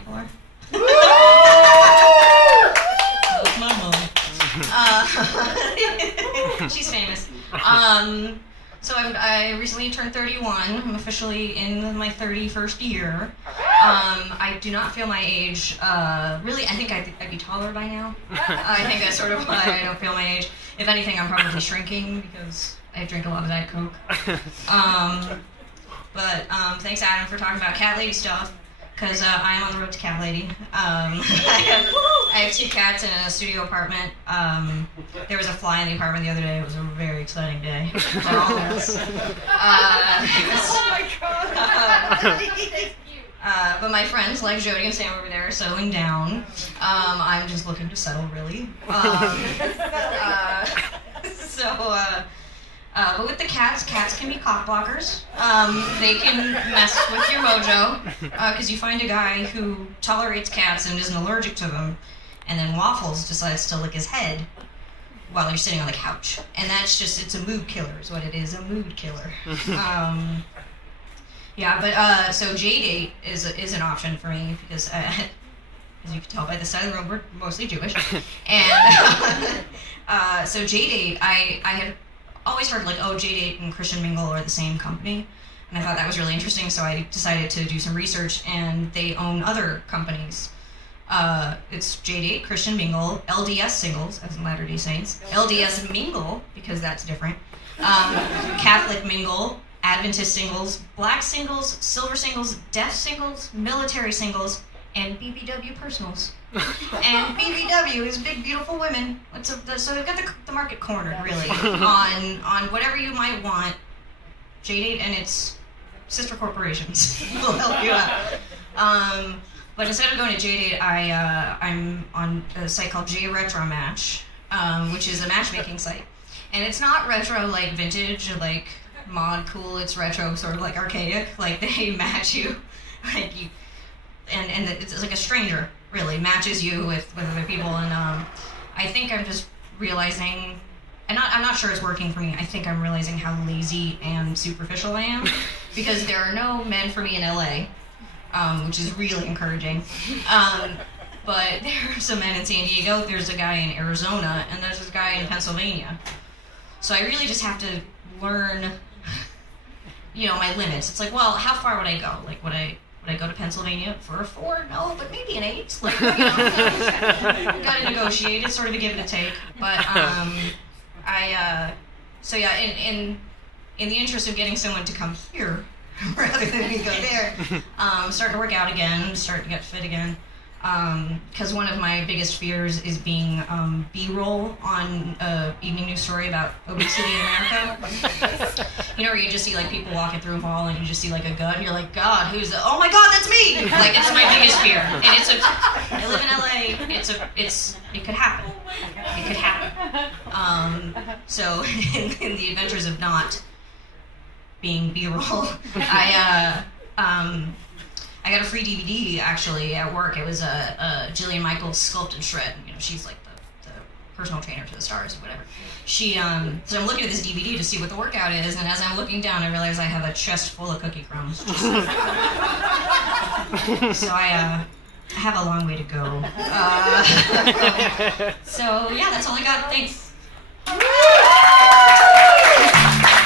people are? That's my mom. She's famous. So I recently turned 31. I'm officially in my 31st year. I do not feel my age. Really, I think I'd be taller by now. I think that's sort of why I don't feel my age. If anything, I'm probably shrinking because I drink a lot of Diet Coke. But thanks, Adam, for talking about cat lady stuff, because I am on the road to cat lady. I have 2 cats in a studio apartment. There was a fly in the apartment the other day. It was a very exciting day for all of us. Oh my god! But my friends, like Jody and Sam over there, are settling down. I'm just looking to settle, really. But with the cats can be cock blockers. They can mess with your mojo, because you find a guy who tolerates cats and isn't allergic to them, and then Waffles decides to lick his head while you're sitting on the couch. And that's just, it's a mood killer is what it is, a mood killer. So J-Date is an option for me, because as you can tell by the side of the room, we're mostly Jewish. And so J-Date, I had always heard like, oh, J-Date and Christian Mingle are the same company, and I thought that was really interesting, so I decided to do some research, and they own other companies. It's J-Date, Christian Mingle, LDS Singles, as in Latter-day Saints, LDS Mingle, because that's different, Catholic Mingle, Adventist Singles, Black Singles, Silver Singles, Deaf Singles, Military Singles, and BBW Personals. And BBW is Big Beautiful Women. So they've got the market cornered, really, on whatever you might want. J-Date and its sister corporations will help you out. But instead of going to J-Date, I'm on a site called J-Retro Match, which is a matchmaking site. And it's not retro like vintage, like mod cool. It's retro, sort of like archaic. Like they match you, like you, and it's like a stranger. Really matches you with other people, and I think I'm just realizing, and I'm not sure it's working for me. I think I'm realizing how lazy and superficial I am, because there are no men for me in LA, which is really encouraging. But there are some men in San Diego, there's a guy in Arizona, and there's this guy in Pennsylvania. So I really just have to learn, my limits. It's like, well, how far would I go? Like, would I go to Pennsylvania for a 4? No, but maybe an 8. Like, gotta negotiate. It's sort of a give and a take. But in the interest of getting someone to come here rather than me go there, starting to work out again, starting to get fit again. Because one of my biggest fears is being B-roll on an evening news story about obesity in America. Where you just see like people walking through a mall and you just see like a gut, and you're like, God, who's that? Oh my God, that's me! Like, it's my biggest fear. And I live in LA. It could happen. It could happen. So in the adventures of not being B-roll, I got a free DVD actually at work. It was Jillian Michaels Sculpt and Shred. She's like the personal trainer to the stars or whatever. So I'm looking at this DVD to see what the workout is, and as I'm looking down, I realize I have a chest full of cookie crumbs. So I have a long way to go. So yeah, that's all I got. Thanks.